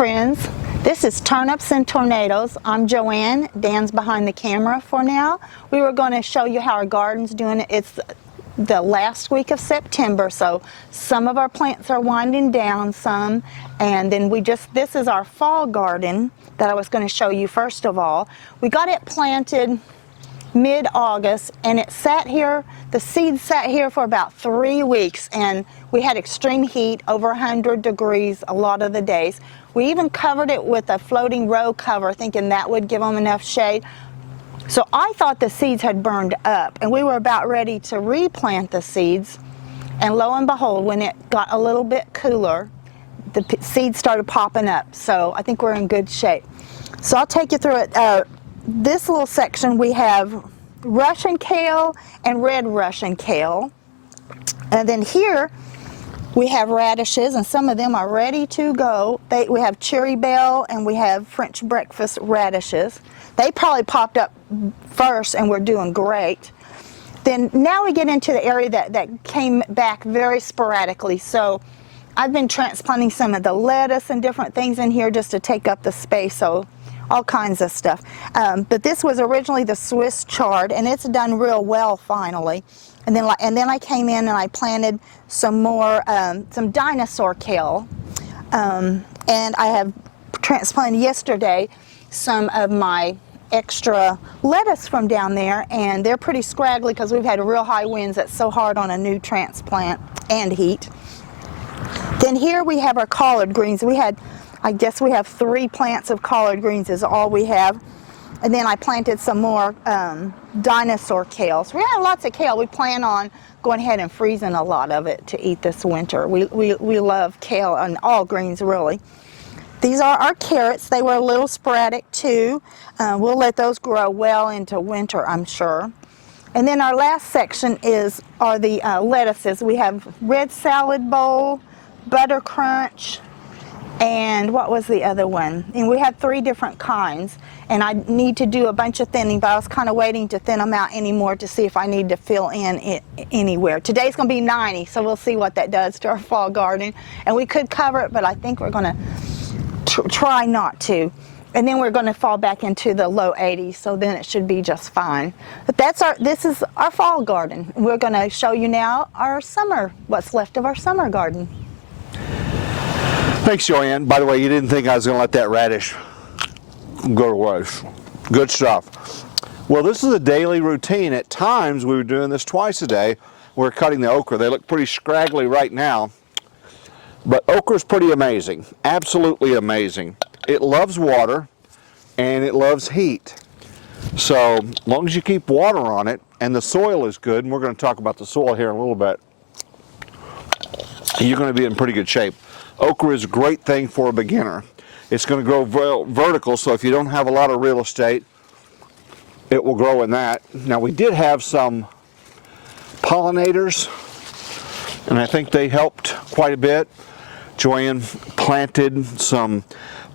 friends. This is Turnips and Tornadoes. I'm Joanne. Dan's behind the camera for now. We were going to show you how our garden's doing. It's the last week of September, so some of our plants are winding down some, and then this is our fall garden that I was going to show you first of all. We got it planted mid-August, and it sat here, the seeds sat here for about 3 weeks, and we had extreme heat, over 100 degrees a lot of the days. We even covered it with a floating row cover, thinking that would give them enough shade. So I thought the seeds had burned up, and we were about ready to replant the seeds, and lo and behold, when it got a little bit cooler, the seeds started popping up. So I think we're in good shape. So I'll take you through it. This little section, we have Russian kale and red Russian kale. And then here we have radishes, and some of them are ready to go. We have cherry bell and we have French breakfast radishes. They probably popped up first and we're doing great. Then now we get into the area that came back very sporadically. So I've been transplanting some of the lettuce and different things in here just to take up the space. So all kinds of stuff. But this was originally the Swiss chard, and it's done real well finally. And then I came in and I planted some more, some dinosaur kale. And I have transplanted yesterday some of my extra lettuce from down there, and they're pretty scraggly because we've had real high winds. That's so hard on a new transplant and heat. Then here we have our collard greens. I guess we have 3 plants of collard greens is all we have. And then I planted some more dinosaur kale. So we have lots of kale. We plan on going ahead and freezing a lot of it to eat this winter. We love kale and all greens really. These are our carrots. They were a little sporadic too. We'll let those grow well into winter, I'm sure. And then our last section are the lettuces. We have red salad bowl, butter crunch, and what was the other one? And we have 3 different kinds, and I need to do a bunch of thinning, but I was kind of waiting to thin them out anymore to see if I need to fill in anywhere. Today's going to be 90, so we'll see what that does to our fall garden. And we could cover it, but I think we're going to try not to. And then we're going to fall back into the low 80s, so then it should be just fine. But this is our fall garden. We're going to show you now our summer, what's left of our summer garden. Thanks, Joanne. By the way, you didn't think I was going to let that radish go to waste. Good stuff. Well, this is a daily routine. At times, we were doing this twice a day. We're cutting the okra. They look pretty scraggly right now. But okra is pretty amazing. Absolutely amazing. It loves water, and it loves heat. So, as long as you keep water on it, and the soil is good, and we're going to talk about the soil here in a little bit, you're going to be in pretty good shape. Okra is a great thing for a beginner. It's going to grow vertical, so if you don't have a lot of real estate, it will grow in that. Now, we did have some pollinators, and I think they helped quite a bit. Joanne planted some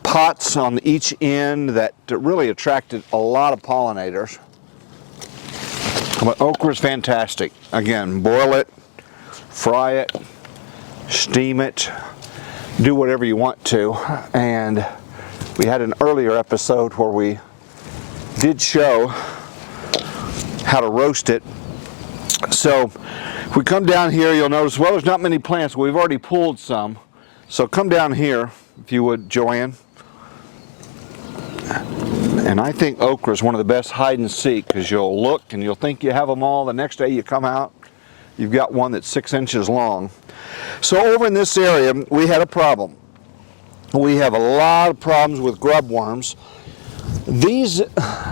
pots on each end that really attracted a lot of pollinators. But okra is fantastic. Again, boil it, fry it, steam it, do whatever you want to. And we had an earlier episode where we did show how to roast it. So if we come down here, you'll notice, well, there's not many plants. We've already pulled some. So come down here, if you would, Joanne. And I think okra is one of the best hide and seek, because you'll look and you'll think you have them all. The next day you come out, you've got one that's 6 inches long. So over in this area, we had a problem. We have a lot of problems with grub worms. These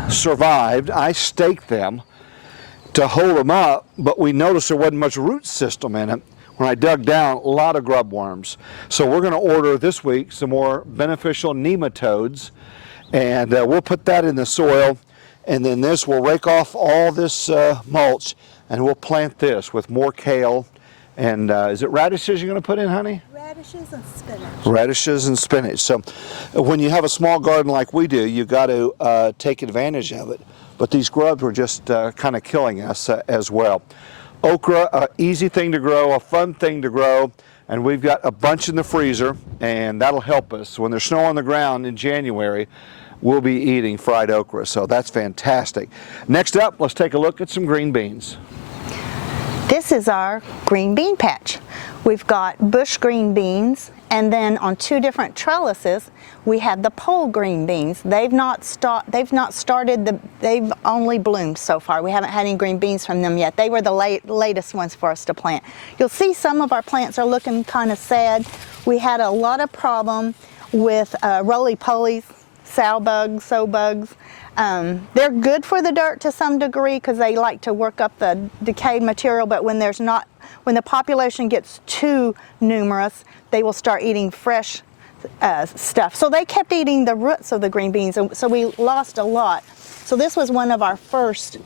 survived. I staked them to hold them up, but we noticed there wasn't much root system in it. When I dug down, a lot of grub worms. So we're going to order this week some more beneficial nematodes, and we'll put that in the soil, and then we'll rake off all this mulch, and we'll plant this with more kale. And is it radishes you're going to put in, honey? Radishes and spinach. Radishes and spinach. So when you have a small garden like we do, you got to take advantage of it. But these grubs were just kind of killing us as well. Okra, easy thing to grow, a fun thing to grow. and we've got a bunch in the freezer, and that'll help us. When there's snow on the ground in January, we'll be eating fried okra, so that's fantastic. Next up, let's take a look at some green beans. This is our green bean patch. We've got bush green beans, and then on 2 different trellises, we have the pole green beans. They've not started, they've only bloomed so far. We haven't had any green beans from them yet. They were the latest ones for us to plant. You'll see some of our plants are looking kind of sad. We had a lot of problem with roly-polies, sow bugs. They're good for the dirt to some degree because they like to work up the decayed material, but when the population gets too numerous, they will start eating fresh stuff. So they kept eating the roots of the green beans, and so we lost a lot. So this was one of our first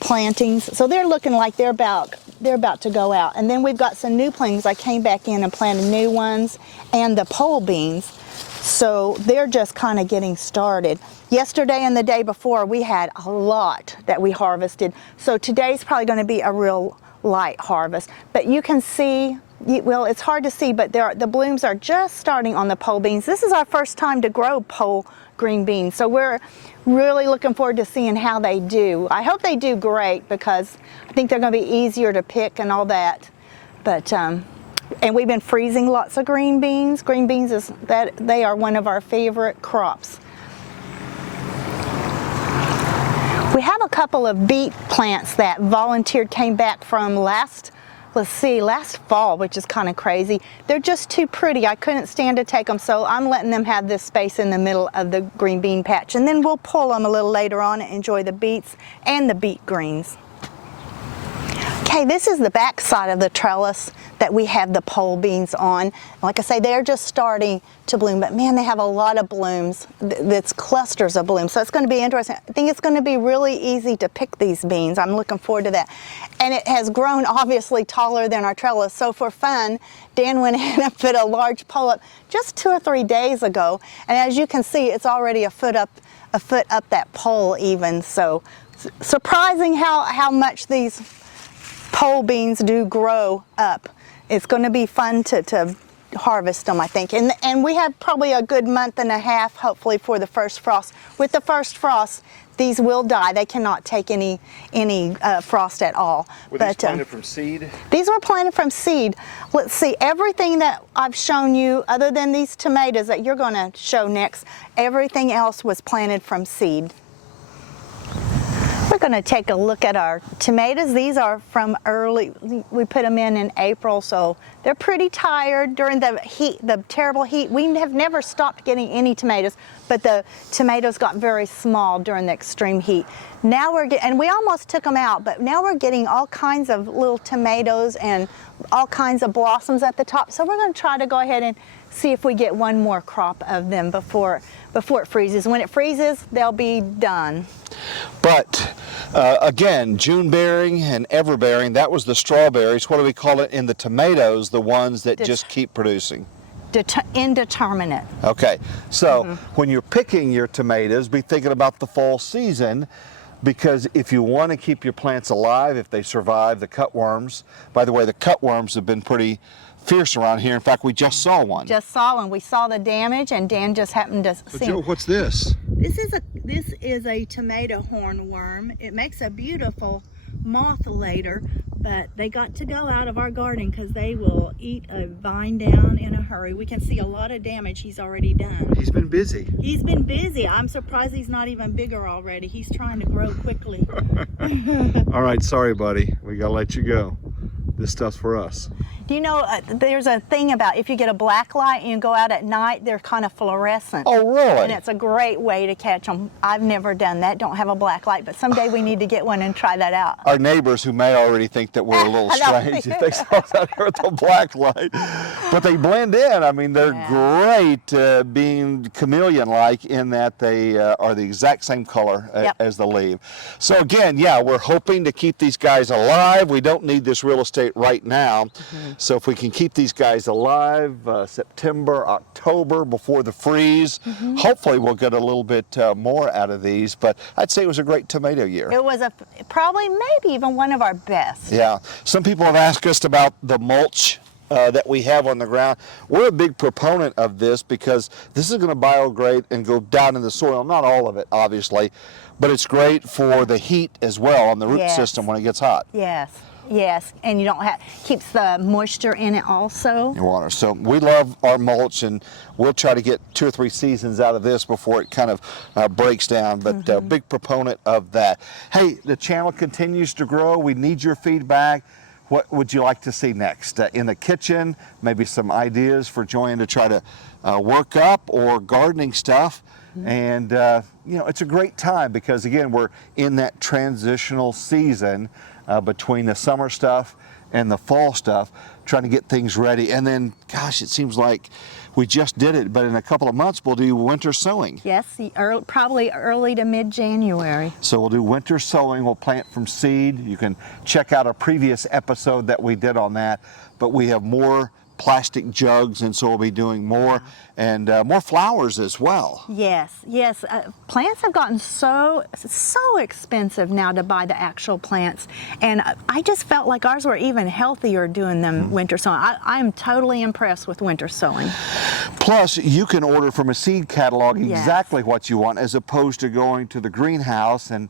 plantings. So they're looking like they're about to go out. And then we've got some new plantings. I came back in and planted new ones, and the pole beans. So they're just kind of getting started. Yesterday and the day before, we had a lot that we harvested. So today's probably going to be a real light harvest. But you can see, well, it's hard to see, but the blooms are just starting on the pole beans. This is our first time to grow pole green beans. So we're really looking forward to seeing how they do. I hope they do great because I think they're going to be easier to pick and all that. But and we've been freezing lots of green beans. Green beans they are one of our favorite crops. We have a couple of beet plants that volunteered, came back from last fall, which is kind of crazy. They're just too pretty. I couldn't stand to take them, so I'm letting them have this space in the middle of the green bean patch. And then we'll pull them a little later on and enjoy the beets and the beet greens. Okay, this is the back side of the trellis that we have the pole beans on. Like I say, they're just starting to bloom, but man, they have a lot of blooms. That's clusters of blooms, so it's going to be interesting. I think it's going to be really easy to pick these beans. I'm looking forward to that. And it has grown obviously taller than our trellis, so for fun, Dan went in and put a large pole up just 2 or 3 days ago, and as you can see, it's already a foot up that pole even. So surprising how much these pole beans do grow up. It's going to be fun to harvest them, I think. And we have probably a good month and a half, hopefully, for the first frost. With the first frost, these will die. They cannot take any frost at all. Were these planted from seed? These were planted from seed. Let's see, everything that I've shown you, other than these tomatoes that you're going to show next, everything else was planted from seed. We're going to take a look at our tomatoes. These are from early, we put them in April, so they're pretty tired during the heat, the terrible heat. We have never stopped getting any tomatoes, but the tomatoes got very small during the extreme heat. Now and we almost took them out, but now we're getting all kinds of little tomatoes and all kinds of blossoms at the top. So we're going to try to go ahead and see if we get one more crop of them before it freezes. When it freezes, they'll be done. But again, June bearing and ever bearing, that was the strawberries. What do we call it in the tomatoes, the ones that just keep producing? Indeterminate. Okay, so when you're picking your tomatoes, be thinking about the fall season, because if you want to keep your plants alive, if they survive the cutworms, by the way, the cutworms have been pretty fierce around here. In fact, we just saw one. We saw the damage, and Dan just happened to see. Joe, what's this? This is a tomato hornworm. It makes a beautiful moth later, but they got to go out of our garden because they will eat a vine down in a hurry. We can see a lot of damage he's already done. He's been busy. He's been busy. I'm surprised he's not even bigger already. He's trying to grow quickly. All right, sorry, buddy. We gotta let you go. This stuff's for us. Do you know, there's a thing about if you get a black light and you go out at night, they're kind of fluorescent. Oh, really? And it's a great way to catch them. I've never done that, don't have a black light, but someday we need to get one and try that out. Our neighbors who may already think that we're a little strange if they saw us out here with the black light. But they blend in. I mean, they're great being chameleon-like in that they are the exact same color as the leaf. So again, we're hoping to keep these guys alive. We don't need this real estate right now. So if we can keep these guys alive, September, October, before the freeze, hopefully we'll get a little bit more out of these. But I'd say it was a great tomato year. It was probably maybe even one of our best. Yeah. Some people have asked us about the mulch that we have on the ground. We're a big proponent of this because this is going to biodegrade and go down in the soil. Not all of it, obviously, but it's great for the heat as well on the root Yes. system when it gets hot. Yes, yes, and you don't have, keeps the moisture in it also. Your water. So we love our mulch, and we'll try to get 2 or 3 seasons out of this before it kind of breaks down, but big proponent of that. Hey, the channel continues to grow. We need your feedback. What would you like to see next? In the kitchen, maybe some ideas for Joanne to try to work up, or gardening stuff. And you know, it's a great time because, again, we're in that transitional season between the summer stuff and the fall stuff, trying to get things ready. And then, gosh, it seems like we just did it, but in a couple of months we'll do winter sowing. Yes, probably early to mid-January. So we'll do winter sowing. We'll plant from seed. You can check out a previous episode that we did on that. But we have more plastic jugs, and so we'll be doing more, and more flowers as well. Yes, yes. Plants have gotten so expensive now to buy the actual plants, and I just felt like ours were even healthier doing them winter sowing. I'm totally impressed with winter sowing. Plus, you can order from a seed catalog Yes. exactly what you want, as opposed to going to the greenhouse and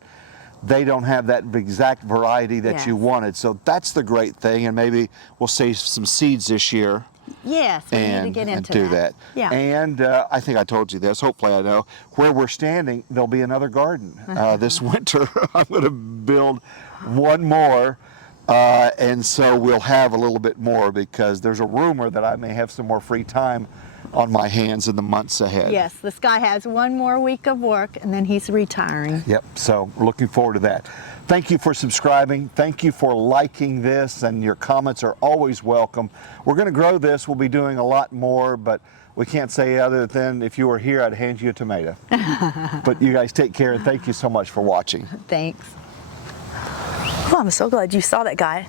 they don't have that exact variety that Yes. you wanted. So that's the great thing, and maybe we'll save some seeds this year. Yes, we need to get And into do that. Yeah. And I think I told you this, hopefully I know, where we're standing, there'll be another garden. This winter, I'm going to build one more, and so we'll have a little bit more, because there's a rumor that I may have some more free time on my hands in the months ahead. Yes, this guy has one more week of work, and then he's retiring. Yep, so we're looking forward to that. Thank you for subscribing. Thank you for liking this, and your comments are always welcome. We're going to grow this. We'll be doing a lot more, but we can't say other than if you were here, I'd hand you a tomato. But you guys take care, and thank you so much for watching. Thanks. Oh, I'm so glad you saw that guy.